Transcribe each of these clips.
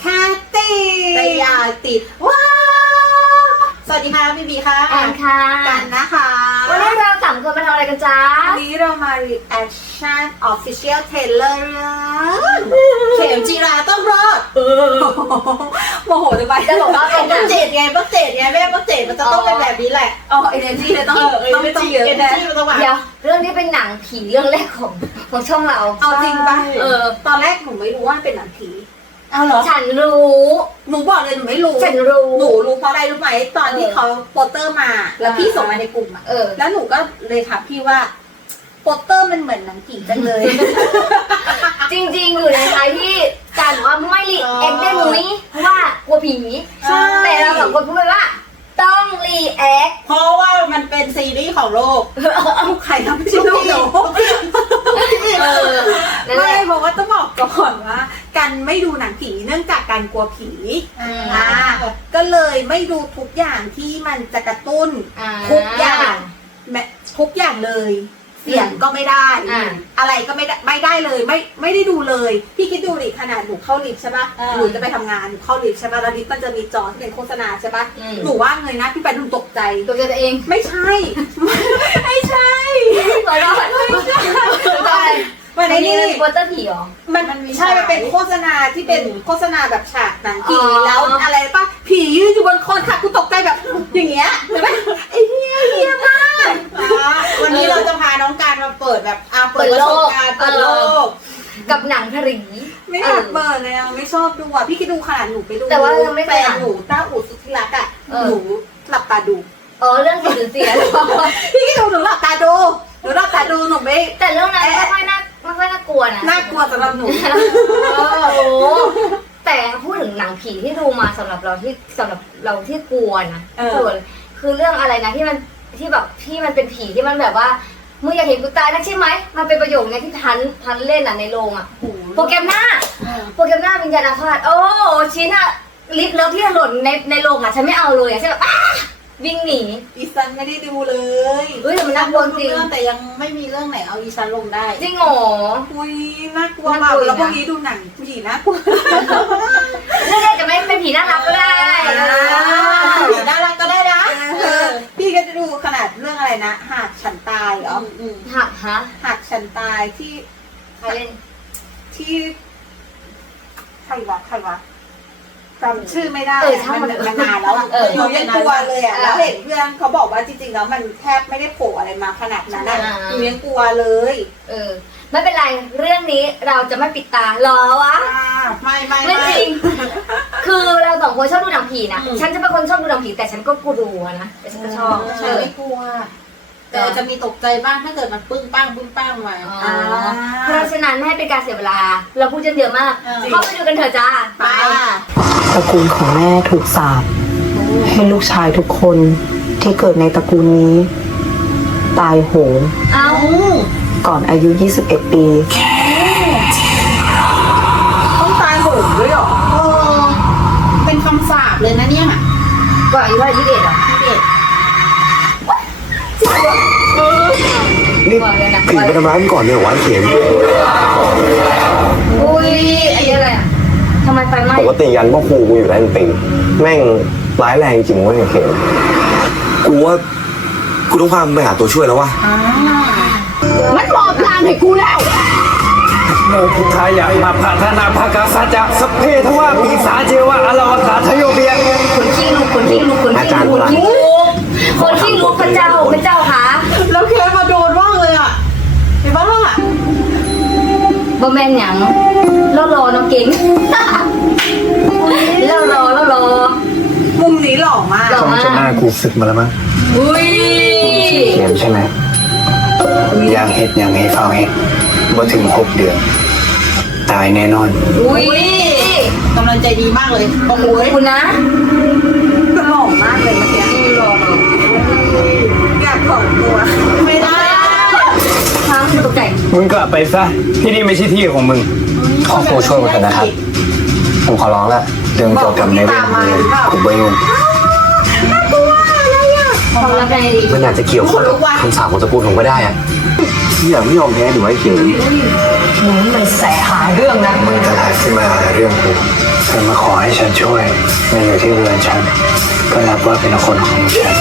แค่ติดแต่อย่าติดว้าวสวัสดีค่ะบีบีค่ะแอนค่ะ กันนะคะ วันนี้เราสามคนมาทำอะไรกันจ๊ะ วันนี้เรามา reaction official trailer เข็มจีราต้องรอดโมโหจะไปจะบอกว่าเป็นหนัต้องงเจดไงต้องเจดไงแม่ต้องเจดมันจะต้องเป็นแบบนี้แหละอ๋อเอเนจีเลยต้องเออเออต้องไม่ต้องเยอะเอเนนะจีมันต้องมาเดี๋ยวเรื่องนี้เป็นหนังผีเรื่องแรกของของช่องเรา เอาจริงปะเออตอนแรกหนูไม่รู้ว่าเป็นหนังผี เอาเหรอ ฉันรู้ หนูบอกเลยหนูไม่รู้ ฉันรู้ หนูรู้เพราะอะไรรู้ไหมตอนที่เออเขาโปสเตอร์มา แล้วพี่ส่งมาในกลุ่มอะเออ แล้วหนูก็เลยถามพี่ว่าโปสเตอร์มันเหมือนหนังผีจังเลย จริงๆ อยู่ในท้ายที่การบอกว่าไม่รีแอคได้มุ้ยเพราะว่ากลัวผี ใช่ แต่เราสองคนพูดไปว่า ต้องรีแอคเพราะว่ามันเป็นซีรีส์ของโลกลูกใครทำไม่ใช่ลูกหนูเออนั่นแหไม่ละ เพราะว่าต้องบอกก่อนว่า กันไม่ดูหนังผีเนื่องจากการกลัวผีอืมอ่าก็เลยไม่ดูทุกอย่างที่มันจะกระตุ้นอ่าทุกอย่างแม้ทุกอย่างเลย เสียงก็ไม่ได้ อ่า อะไรก็ไม่ได้ไม่ได้เลยไม่ไม่ได้ดูเลยพี่คิดดูดิขนาดหนูเข้าลิฟต์ใช่ปะอ่าหนูจะไปทำงานหนูเข้าลิฟต์ใช่ปะแล้วลิฟต์มันจะมีจอที่เป็นโฆษณาใช่ปะอืม หนูว่าเงยหนะพี่ไปหนูตกใจ ตัวเองไม่ใช่ ไม่ใช่ขอโทษตัวอะไรวันในนี้นี้เป็นโปสเตอร์ผีเหรอ มันมันมีใช่ฉากมันเป็นโฆษณาที่เป็นอืมโฆษณาแบบฉากหนังผีอ๋อ แล้วอะไรปะผียืนอยู่บนโคนค่ะกูตกใจแบบอย่างเงี้ยเห็นไหมไอ้เหี้ยเหี้ยมาก วันนี้เราจะพาน้องการมาเปิดแบบอาเปิดประสบการณ์เปิดโลก กับหนังผรีไม่อยากเปิดเลยอะไม่ชอบดูอะพี่คิดดูขนาดหนูไปดูแต่ว่ายังไม่แฟเคยนอ่านหนูต้าอูดสุดที่รักอะเออหนูหลับตาดูอ๋อเรื่องสีเสียพี่คิดดูหนูหลับตาดูหนูหลับตาดูหนูไม่แต่เรื่องนั้นไม่ค่อยน่าไม่ค่อยน่ากลัวนะน่ากลัวสำหรับหนูโอ้โหแต่พูดถึงหนังผีที่ดูมาสำหรับเราที่สำหรับเราที่กลัวนะเออส่วนคือเรื่องอะไรนะที่มัน ที่แบบที่มันเป็นผีที่มันแบบว่ามึงอยากเห็นกูตายนะใช่ไหมมันเป็นประโยคเนี้ยที่ทันทันเล่นอะในโรงอะโอ้โหโปรแกรมหน้า โปรแกรมหน้าวิญญาณอาฆาตโอ้ชิ้นอะลิฟต์เลิฟที่หล่นในในโรงอะฉันไม่เอาเลยอะฉันแบบอ้าวิ่งหนีอีซันไม่ได้ดูเลยเฮ้ยแต่มันน่ากลัวจริงเรื่องแต่ยังไม่มีเรื่องไหนเอาอีชันลงได้จริงเหรออุ้ยน่ากลัวมาน่ากกลัวแล้วพวกนะนี้ดูหนังผู้หญิงน่ากลัวเรื่องนี้จะไม่เป็นผีน่ารักก็ได้ ผีน่ารักก็ได้นะเออพี่ก็จะดูขนาดเรื่องอะไรนะหาก ฉันตายเหรอหักฮะหากฉันตายที่ใครเล่นที่ใครวะใครวะจำชื่อไม่ได้เอออะช่างมันมันนานแล้วอะเออหนูยังกลัวเลยอะแล้วเห็นเพื่อนเขาบอกว่าจริงๆแล้วมันแทบไม่ได้โผล่อะไรมาขนาดนั้นอะหนูยังกลัวเลย เออ ไม่เป็นไร เรื่องนี้เราจะไม่ปิดตาหรอวะ ไม่ไม่ไม่จริง คือเราสองคนชอบดูหนังผีนะ ฉันจะเป็นคนชอบดูหนังผีแต่ฉันก็กลัวนะแต่ฉันก็ชอบฉันไม่กลัว แต่จะมีตกใจบ้างถ้าเกิดมันปึ้งปังปึ้งปังมาอ๋อเพราะฉะนั้นไม่ให้เป็นการเสียเวลา เราพูดกันเยอะมากเออเข้าไปดูกันเถอะจ้าไปตระกูลของแม่ถูกสาปให้ลูกชายทุกคนที่เกิดในตระกูลนี้ ตายโหงเอ้าก่อนอายุ 21 ปี ก่อนเลยนะผีไปทำร้ายมึงก่อนเลยเหรอวะไอ้เข็มอุ้ยไอ้เหี้ยอะไรอะทำไมไฟไหม้ปกติยันพ่อครูกูอยู่ได้เป็นปีแม่งร้ายแรงจริงเว้ยไอ้เข็มกูว่ากูต้องพามไปหาตัวช่วยแล้ววะมันบอกทางให้กูแล้ว โมพุทธายะมาพัฒนาภากาสัจจะสพเพทวาปีสาเจวะอลาวกาทโยเบียคนขี้ลุกคนขี้ลุกคนขี้ลุกคนขี้ลุกคนขี้ลุกพระเจ้าพระเจ้าคะแล้วเคม บ่แม่นหยังแล้วรอน้องเก่งแล้วรอแล้วรอ มุมนี้หล่อมาก หล่อจ้องมาจนหน้ากกูสึกมาแล้วมั้งอุ้ยเข็มใช่ไหมยางเห็ดยางเห็ดฟาวเห็ดบ่ถึงหกเดือน ตายแน่นอน อุ้ยกำลังใจดีมากเลยโอ้โหขอบคุณนะก็หล่อมากเลยเมื่อกี้รอรออยากถอดตัว ไม่ได้ครั้งตกใจ มึงกลับไปซะ ที่นี่ไม่ใช่ที่ของมึง ขอตัวช่วยมาเถอะนะครับ ผมขอร้องละเรื่องเกี่ยวกับในเรื่องนี้กูไม่ยุ่งความรักในอดีตมันอาจจะเกี่ยวข้องกับคำสาปของตระกูลผมก็ได้อะที่อยากไม่ยอมแพ้หรือว่าไอ้เข็มมึงมันแสหาเรื่องนะมึงจะหาที่มาหาเรื่องกูเธอมาขอให้ฉันช่วยมาอยู่ที่เรือนฉันก็นับว่าเป็นคนของฉัน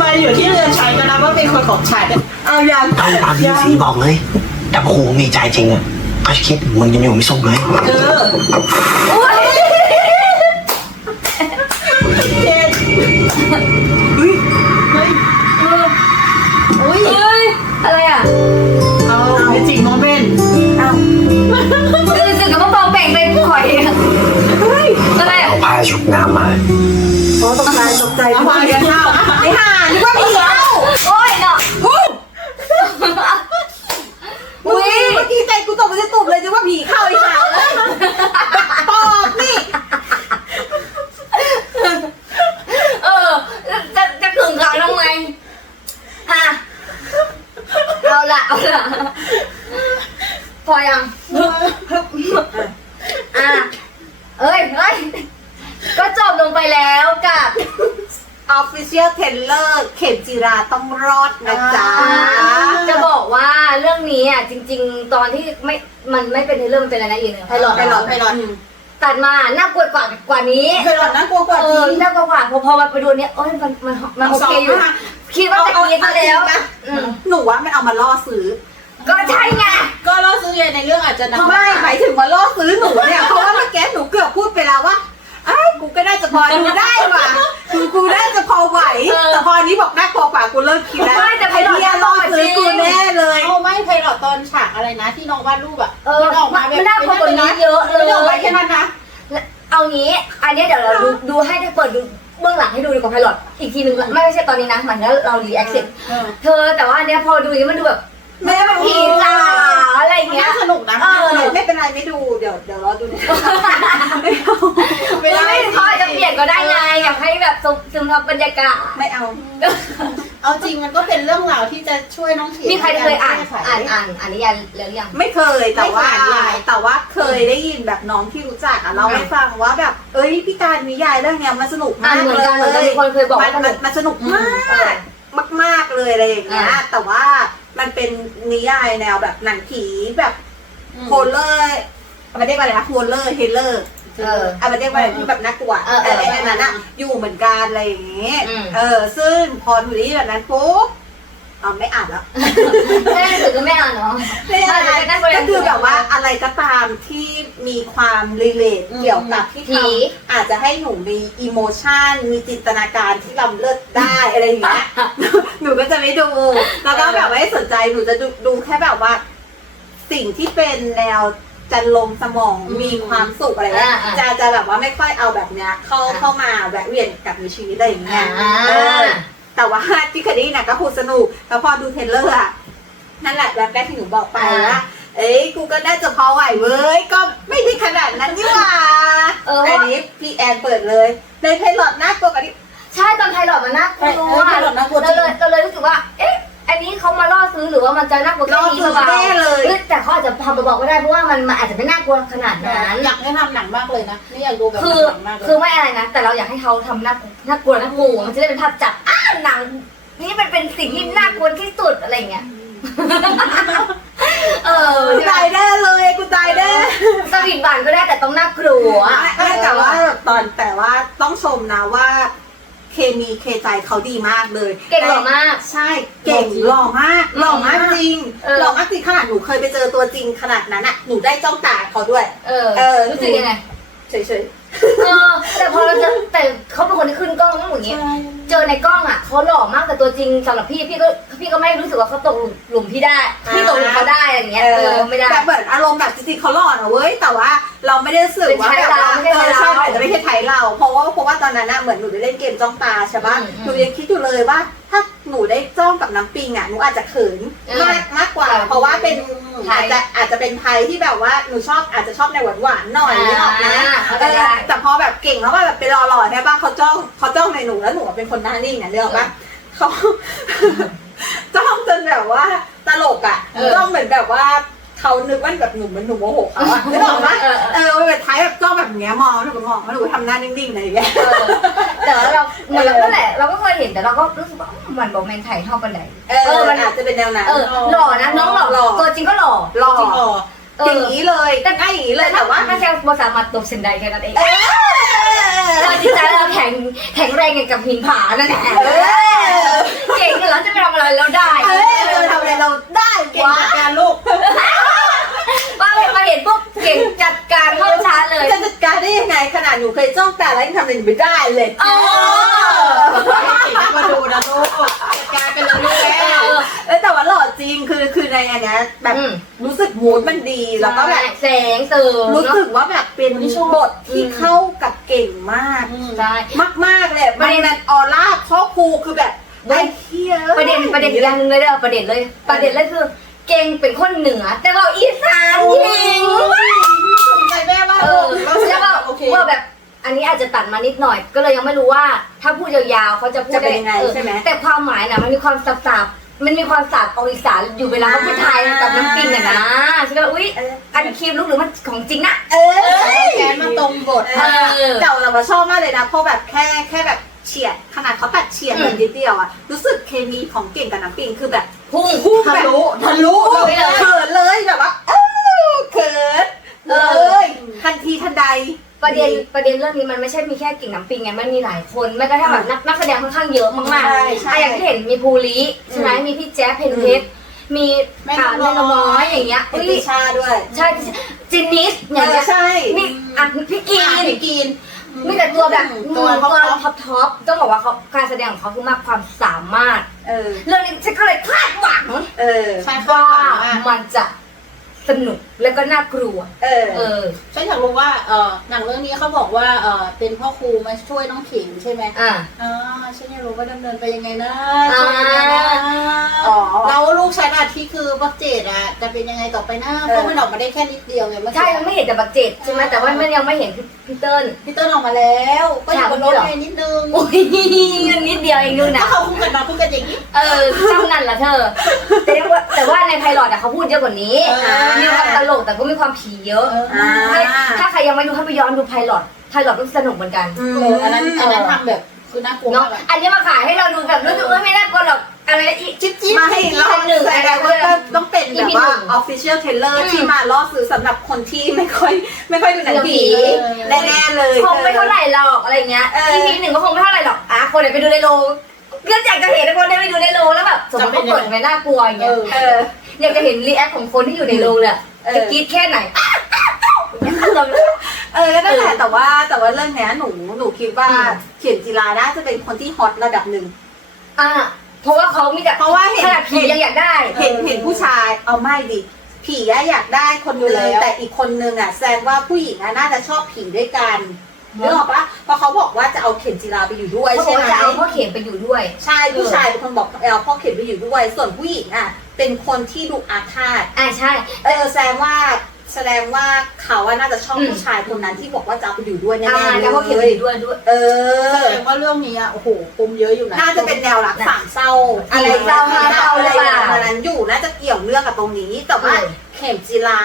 มาอยู่ที่เรือนชายก็นับว่าเป็นคนของชายเอายังต้องตามที่สีบอกเลยถ้าครูมีใจจริงอะก็จะคิดมึงยังอยู่ไม่สุขเลยเอออุ้ยเฮ้ยอะไรอะเอาเมจิกโมเมนต์คือรู้สึกกับว่าเบาแบ่งไปข่อยอะเฮ้ยอะไรอะเอาผ้าชุบน้ำมาโอ้ตกใจตกใจเอามาเรียนเข้า ไอ้ห่านึกว่าผีเข้า โอ้ยเนาะอุ้ย เมื่อกี้ใจกูตกไปจะตุบเลยนึกว่าผีเข้าไอ้ห่าเลยปอบนี่ เออ จะจะขึงขังทำไมฮะเอาละเอาละพอยังอะเอ้ยเอ้ย ก็จบลงไปแล้วกับ Official Trailer เข็มจีราต้องรอดนะจ๊ะ จะบอกว่าเรื่องนี้อะจริง ๆ ตอนที่ไม่มันไม่เป็นเรื่องมันเป็นอะไรนะอีกหนึ่งไพลอตไปหลอดไปหลอดตัดมาน่ากลัวกว่ากว่านี้ไปหลอดน่ากลัวกว่าเอจริองน่ากลัวกว่าพอพอมาไปดูเนี้ยโอ้ยมันมันมันโอเคอยู่สงมากคิดว่าจะกินมาแล้วเอาเอาจริงปะอืมหนูว่ามันเอามาล่อซื้อก็ใช่ไง ก็เราซื้อเรียนในเรื่องอาจจะนำไม่หมายถึงมาล่อซื้อหนูเนี่ย เพราะว่าเมื่อกี้หนูเกือบพูดไปแล้วว่าไอ้ยกูก็น่าจะพอดูได้ ว่ะกูกูน่าจะพอไหวเออแต่พออันนี้บอกน่ากลัวกว่ากูเลิกคิดแล้วไม่แต่ไปไอ้หลอกเหี้ยล่อซื้อกูแน่เลย เอาไม่ไพลอตตอนฉากอะไรนะ ที่น้องวาดรูปอะเออมันออกมาแบบมันน่ากลัวกว่านี้เยอะเลยไม่ได้ออกมาแค่นั้นนะ เอางี้ อันเนี้ยเดี๋ยวเราดูดูให้ได้เปิดดูเบื้องหลังให้ดูดีกว่าไพลอตอีกทีหนึ่งไม่ไม่ใช่ตอนนี้นะเหมือนกับเรารีแอคเสร็จเออเธอแต่ว่าอันเนี้ยพอดูอย่างนี้มันดูแบบ ไม่ได้ผีสาวอะไรอย่างมันเงี้ย น่าสนุกนะเออน่าสนุกไม่เป็นไรไม่ดูเดี๋ยวเดี๋ยวรอดูไม่ได้เขาอาจจะเปลี่ยนก็ได้ไงอยากให้แบบซึมซึมซับบรรยากาศ ไม่เอา เอาจริงมันก็เป็นเรื่องราวที่จะช่วยน้องเขียนมีใครเคยอ่านแก้ไขอ่านอ่านอ่านนิยายแล้วหรือยัง ไม่เคยแต่ว่าไม่เคยอ่านแต่ว่าเคยได้ยินแบบน้องที่รู้จักอะเราให้ฟังว่าแบบ เอ้ยพี่การนิยายเรื่องเนี้ยมันสนุกากอ่ามนเหมือนกันเหมือนกันเลยมีคนเคยบอกว่ามันมันมันสนุกมากเออมากมาก ๆเลยอะไรอย่างเงี้ยอ่าแต่ว่า มันเป็นนิยายแนวแบบหนังผีแบบอืมโฮลเลอร์มันเรียกว่าอะไรนะโฮลเลอร์เฮลเลอร์เอออะมันเรียกว่าอะไรที่แบบน่ากลัวเออเออไอ้นั้นอะอยู่เหมือนกันอะไรอย่างเงี้ยอืมเออ ซึ่งพอดูนี้แบบนั้นปุ๊บ อ๋อไม่อ่านแล้วแค่หนังสือก็ไม่อ่านเนาะไม่อ่านไม่อ่านก็คือแบบว่าอะไรก็ตามที่มีความรีเลทเกี่ยวกับที่ผีทำอาจจะให้หนูมีอิโมชันมีจินตนาการที่ล้ำเลิศได้อะไรอย่างเงี้ยหนูก็จะไม่ดู แล้วก็แบบไม่สนใจหนูจะดูดูแค่แบบว่า สิ่งที่เป็นแนวจันลมสมองอืมมีความสุขอะไรเงี้ยอ่าจะจะแบบว่าไม่ค่อยเอาแบบเนี้ยเข้าอ่า เข้ามาแวะเวียนกับในชีวิตอะไรอย่างเงี้ยอ่าเออ แต่ว่าที่คดีน่ะก็พูดสนุกแล้วพอดูเทรลเลอร์อะนั่นแหละแบบแรกที่หนูบอกไปอ่าว่าเอ้ยกูก็น่าจะพอไหวเว้ยก็ไม่ได้ขนาดนั้นนี่หว่าเออ อันนี้พี่แอนเปิดเลยในไพลอตน่ากลัวกว่านี้ ใช่ตอนไทยหลอดมันน่ากลัวเออไพลอตน่ากลัวจริเรางเลยเราเลยรู้สึกว่า เอ๊ะ อันนี้เขามาล่อซื้อหรือว่ามันจะน่ากลัวแค่ล่อนี้ซื้หรืออเปล่าแน่เลยฮ้แต่เขาอาจจะทำมาบอกก็ได้เพราะว่ามันมันอาจจะไม่น่ากลัวขนาดนั้น อยากให้ทำหนังมากเลยนะนี่อยากดูแบบคือ หนังมากเลย คือไม่อะไรนะ แต่เราอยากให้เขาทำน่ากลัวน่ากลัวน่ากลัวมันจะได้เป็นภาพจับอ้า หนังนี่มันเป็นสิ่งที่น่ากลัวที่สุดอะไรอย่างเงี้ย เออกูตายแน่เลยกูตายแน่สวีทบานก็ได้แต่ต้องน่ากลัวไม่แต่ว่าตอนแต่ว่าต้องชมนะว่า เคมีเคใจเขาดีมากเลยเก่งหล่อมาก ใช่เก่งหล่อมากหล่อมากจริงเออหล่อมากจริงขนาดหนูเคยไปเจอตัวจริงขนาดนั้นอะหนูได้จ้องตาเขาด้วย เออเออรู้สึกยังไงเฉยเออแต่พอเราจะแต่เขาเป็นคนที่ขึ้นกล้องต้องอย่างเงี้ย เจอในกล้องอะเขาหล่อมากแต่ตัวจริงสำหรับพี่พี่ก็พี่ก็ไม่รู้สึกว่าเขาตกหลุมหลุมพี่ได้พี่ตกหลุมเขาได้อะไรอย่างๆเงี้ยเออไม่ได้ แบบเหมือนอารมณ์แบบจริงๆเขาหล่อนะเว้ย แต่ว่าเราไม่ได้รู้สึกว่าเป็นไทยแบบว่าเราไม่เอใช่อไทยใช่เราอาจจะไม่ใช่ไทยเรา เพราะว่าเพราะว่าตอนนั้นน่ะเหมือนหนูได้เล่นเกมจ้องตาใช่ปะอืมอืมหนูยังคิดอยู่เลยว่า ถ้าหนูได้จ้องกับน้ำปิงอะหนูอาจจะเขินเออมากมากกว่าเออเพราะว่าเป็นไทอาจยจะอาจจะเป็นไทยที่แบบว่าหนูชอบอาจจะชอบในหวานหวานๆหน่อยอ่านึกออกนะเข้าเอใจได้ อแต่พอแบบ เก่งแล้วก็แบบเป็นหล่อๆใช่ปะเขาจ้องเขาจ้องในหนูแล้วหนูเป็นคนหน้านิ่งอะนึกออกปะเขาจ้องจนแบบว่าตลกอะเออจ้องเหมือนแบบว่าเขานึกว่าแบบหนูมันหนูโมโหเขาอะนึกออกปะเออเออมันแบบท้ายแบบจ้องแบบเนี้ยมองหนูก็มองแล้วหนูก็ทำหน้านิ่งๆอะไรอย่างเงี้ยเออแต่ว่าเราเหมือนเราก็แหละเราก็เคยเห็นแต่เราก็รู้สึกว่าอืมมันบอกแมนไทยเท่ากันไหนเออมันอาจจะเป็นแนวนั้นเออหล่อนะน้องหล่อหล่อตัวจริงก็หล่อหล่อจริงเหรอเออย่างอนี้เลยแต่ง่ายอย่างนี้เลยแต่ว่าถ้าแค่ภาษามาตกเส้นใดแค่นั้นเอง เออเราจิตใจเราแข็งแข็งแรงอย่างกับหินผานั่นแหละเออเก่งกันแล้วจะไปทำอะไรเราได้เออจะทำอะไรเราได้เก่งวะจัดการลูกมามาเห็นปุ๊บเก่งจัดการเข้าชาร์จเลยจะจัดการได้ยังไงขนาดหนูเคยจ้องแต่แล้วยังทำอะไรหนูไม่ได้เลยเออเก่งมาดูนะลูกจัดการไปเลยลูกแม่เออแต่ว่าหล่อ จริงคือคือในอันเนี้ยแบบอืม รู้สึกมูดมันดีแล้วก็แบบแสงเสริมรู้เนาะสึกว่าแบบเป็นบทที่เข้ากับเก่งมาก ใช่ มากๆเลยมันมันออร่าพ่อครูคือแบบไอ้เที่ยประเด็นประเด็นอีกอย่างหนึงเลยเด้อประเด็นเลย ประเด็นเลยคือ เก่งเป็นคนเหนือ แต่เราอีสานจริงสนใจแม่มากเอลูอกแล้วก็โอเค ว่าแบบ อันนี้อาจจะตัดมานิดหน่อย ก็เลยยังไม่รู้ว่า ถ้าพูดยาวๆเขาจะพูดจะเป็นได้ยังไงเออใช่ไหม แต่ความหมายน่ะมันมีความสับๆ มันมีความสับออกอีสานอยู่เวลาเขาพูดไทยกับน้ำปิงอะนะฉันก็เลยอุ๊ยเอออันคลิปลูกหรือมันของจริงนะ เออแกนมาตรงบทเออ แต่เราชอบมากเลยนะเพราะแบบแค่แค่แบบเฉียดขนาดเขาตัดเฉียดแบบนิดเดียวอะรู้สึกเคมีของเก่งกับน้ำปิงคือแบบพุ่งพุ่งทะแบบลุทะลุไปเลยเขินเลยแบบว่าเอ้าเขินเลยทันทีทันใด ประเด็นประเด็นเรื่องนี้มันไม่ใช่มีแค่กิ่งน้ำปิงไงมันมีหลายคนแม้กระทั่งแบบนักนักแสดงค่อนข้างเยอะมากๆใช่ใช่อะอย่างที่เห็นมีภูริใช่ไหมมีพี่แจ๊คเพนเพชรมีแม่ขานกแม่นน้กน้ออยยอย่างเงี้ยเป็นอุ้ยติชาด้วยใช่จินนิสอเอย่างอเงี้ยใช่นี่อะพี่กีอะนพี่กิน มีแต่ตัวแบบตัวตัวท็อปท็อปท็อปต้องบอกว่าเขาการแสดงของเขาคือมากความสามารถ เออ เรื่องนี้ฉันก็เลยคาดหวังเออ ใช่ค่ะว่ามันจะ สนุกแล้วก็น่ากลัว เออ เออ ฉันอยากรู้ว่าเออหนังเรื่องนี้เขาบอกว่าเออเป็นพ่อครูมาช่วยน้องขิงใช่ไหมอะอ่าฉันอยากรู้ว่าดำเนินไปยังไงนะอ่าช่วยยังไงนะอ๋อ แล้วลูกฉันอะที่คือบักเจดอะจะเป็นยังไงต่อไปนะเพราะมันออกมาได้แค่นิดเดียวไงเมื่อใช่กี้ยังไม่เห็นแต่บักเจ็ดใช่ไหมแต่ว่ามันยังไม่เห็นพี่พี่เติ้ล พี่เติ้ลออกมาแล้ว ก็อยู่บนรถฉากไงนี้เหรอนิดนึงโอ้ยมันนิดเดียวเองดูถ้านะเขาคู่กันมาคู่กันอย่างนี้ เออเท่านั้นละเธอ แต่ว่าแต่ว่าในไพลอตอะเขาพูดเยอะกว่านี้เออมีความตลกแต่ก็มีความผีเยอะ อ่า ถ้าถ้าใครยังไม่ดูให้ไปย้อนดูไพลอตไพลอตก็สนุกเหมือนกันอืมเอออันนั้นอันนั้นทำแบบคือน่ากลัวเนาะมากอะอันนี้มาขายให้เราดูแบบรู้สึกว่าไม่น่ากลัวหรอกอะไรนะอีจิ๊บจิ๊บมาให้ล่อหนึ่งแสอะไรดงว่าก็ต้องเป็นแบบ EP ว่าหนึ่ง official trailer อืมที่มาล่อซื้อสำหรับคนที่ไม่ค่อย ไม่ค่อยดูหนังผีเออแน่ๆเลยคงไม่เท่าไหร่หรอกอะไรเงี้ยเออ EP หนึ่งก็คงไม่เท่าไหร่หรอกอะคนไหนไปดูในโรงก็อยากจะเห็นคนได้ไปดูในโรงแล้วแบบสมมติเขาเปิดไม่น่ากลัวอย่างเงี้ย เออ อยากจะเห็นรีแอคของคนที่อยู่ในโรงเนี่ยเออจะกรี๊ดแค่ไหนเออก็นั่นแหละแต่ว่าแต่ว่าเรื่องเนี้ยหนูหนูคิดว่าอืมเขียนจีราน่าจะเป็นคนที่ฮอตระดับหนึ่งอะเพราะว่าเขามีแต่เพราะว่าเห็นขนาดผียังอยากได้ เห็นเห็นผู้ชายเอาไม่ดิผีอะอยากได้คนนึงอยู่แล้วแต่อีกคนนึงอะแสดงว่าผู้หญิงอะน่าจะชอบผีด้วยกันเนอะนึกออกปะ เพราะเขาบอกว่าจะเอาเข็มจีราไปอยู่ด้วยเขาบใช่อกไหมว่าจะเอาพ่อเข็มไปอยู่ด้วย ใช่ผู้ชายเป็นคนบอกเอาพ่อเข็มไปอยู่ด้วย ส่วนผู้หญิงอะเป็นคนที่ดูอาฆาต อ่าใช่ เออแสดงว่าแสดงว่าเขาอะน่าจะชอบอืม ผู้ชายคนนั้นที่บอกว่าจะเอาไปอยู่ด้วยแน่อ่าๆแล้วพ่อเข็มเลไปยอยู่ด้วยด้วย เอแสอ ดงว่าเรื่องนี้อะโอ้โหปมเยอะอยู่นะ น่าจะเป็นแนวรักสามเศร้าอะไรเศร้าห้าเศร้าอะไรหรือเปล่าประมาณนั้นอยู่น่าจะเกี่ยวเนื่องกับตรงนี้ แต่ว่าเออ เข็มจีรา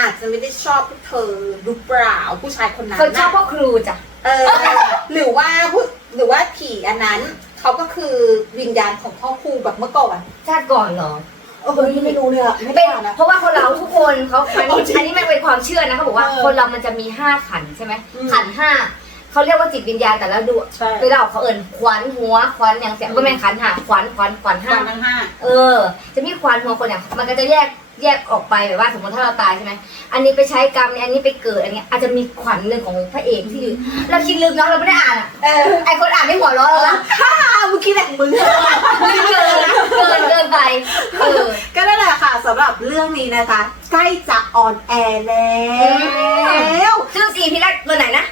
อาจจะไม่ได้ชอบพวกเธอหรือเปล่าผู้ชายคนนั้นเขาชอบน่ะพ่อครูจ้ะ เออ หรือว่าผู้หรือว่าผีอันนั้นเขาก็คือวิญญาณของพ่อครูแบบเมื่อก่อนชาติก่อนเหรอ เออนี่ไม่รู้เลยอะไม่เป็ได้นนะเพราะว่าคนเราทุกคนเขาอันนี้เอาจริงอันนี้มันเป็นความเชื่อนะเขาบอกว่าเออคนเรามันจะมีห้าขันใช่ไหมอืม ขันห้าเขาเรียกว่าจิตวิญญาณแต่ละดวงใช่เวลาเขาเอิ่นขวัญหัวขวัญอย่างเสียงก็แม่นขันหาขวัญขวัญขวัญห้าห้าทั้งห้า เออ จะมีควันหัวคนอย่างมันก็จะแยก แยกออกไปแบบว่าสมมติถ้าเราตายใช่ไหมอันนี้ไปใช้กรรมอันนี้ไปเกิดอันนี้อาจจะมีขวัญหนึ่งของพระเอกที่อยู่เราคิดลืมเนาะเราไม่ได้อ่านอะเออไอคนอ่านไม่หัวเราะเราละอ้าวเมื่อกี้แหละมึงเกินเกินเกินไปเออก็นั่นแหละค่ะสำหรับเรื่องนี้นะคะ ใกล้จะออนแอร์แล้วซึ่งซีพีแรกตัวไหนนะ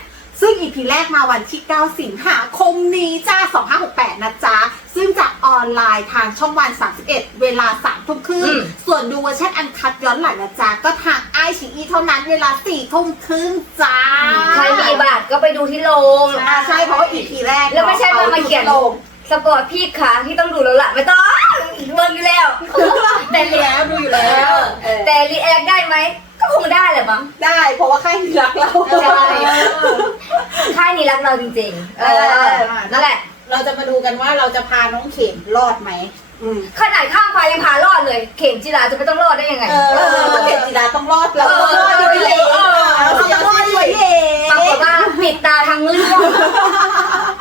ซึ่งอีพีแรกมาวันที่ 9 สิงหาคมนี้จ้า 2568 นะจ๊ะ ซึ่งจะออนไลน์ทางช่องวัน 31 เวลา3ทุ่มครึ่อืงมส่วนดูเวอร์ชันอันคัดย้อนหลังนะจ๊ะ ก็ทางไอชีเท่านั้นเวลา4ทุ่มครึ่งจ้า ใครมีบัตรก็ไปดูที่โรงอ่าใช่เพราะว่าอีพีแรกแล้วไม่ใช่ว่ามาเขียนลงสปอร์ตพี่ขาที่ต้องดูแล้วล่ะไม่ต้องเบิ่งอยู่แล้ว แต่ดูอยู่รีแล้วดูอยู่เอแล้วอแต่รีแอคได้ไหม ก็คงได้แหละมั้งได้เพราะว่าค่ายนี้รักเราใช่ค่ายนี้รักเราจริงๆเออนั่นแหละ เราจะมาดูกันว่าเราจะพาน้องเข็มรอดไหมอืมขนาดข้ามฟ้ายังพารอดเลย เข็มจีราจะไม่ต้องรอดได้ยังไงเอเออเข็มจีราต้องรอดเราต้องรอดเออด้วยเองเราต้องรอดด้วยเองปรากฏว่าปิดตาทั้งเรื่อง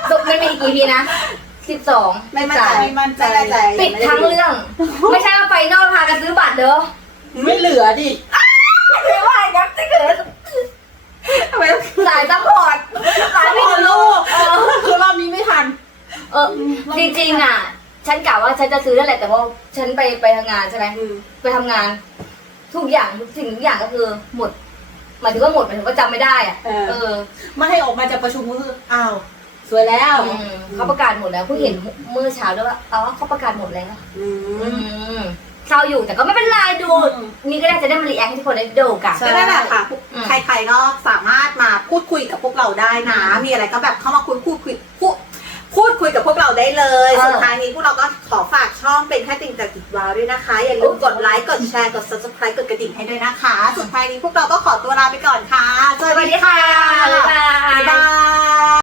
จบมันมีกี่พีนะสิบสองไม่มั่นใจไม่มั่นใจไม่มั่นใจปิดทั้งเรื่อง ไม่ใช่ว่าไฟนอลพากันซื้อบัตรเด้อไม่เหลือดิ ไม่ว่ายับจะเกิดทำไมต้องสายซัพพอร์ตสายไม่พอถึงลูกคือรอบนี้ไม่ทัน เออจริงๆอะ ฉันกะว่าฉันจะซื้อนั่นแหละแต่ว่าฉันไปไปทำงานใช่ไหมอืมไปทำงาน ทุกอย่างทุกสิ่งทุกอย่างก็คือหมดหมายถึงว่าหมดหมายถึงว่าจำไม่ได้อะเออ เออไม่ให้ออกมาจากประชุมก็คืออ้าวสวยแล้วอืมเขาประกาศหมดแล้วเพิ่งเห็นเมื่อเช้าด้วยว่าอ๋อเขาประกาศหมดแล้วอือืมม เศร้าอยู่แต่ก็ไม่เป็นไรดู อืม นี่ก็ได้จะได้มารีแอคให้ทุกคนได้ดูกันใช่ก็นั่นแหละค่ะ อืม ใครๆก็สามารถมาพูดคุยกับพวกเราได้นะ มีอะไรก็แบบเข้ามาคุยพูดคุยพูดพูดคุยกับพวกเราได้เลยเออ สุดท้ายนี้พวกเราก็ขอฝากช่องเป็นแค่ติ่งจากติดวาวด้วยนะคะ อย่าลืมกดไลค์ กดแชร์ กด subscribe กดกระดิ่งให้ด้วยนะคะ สุดท้ายนี้พวกเราก็ขอตัวลาไปก่อนค่ะสวัสดีค่ะ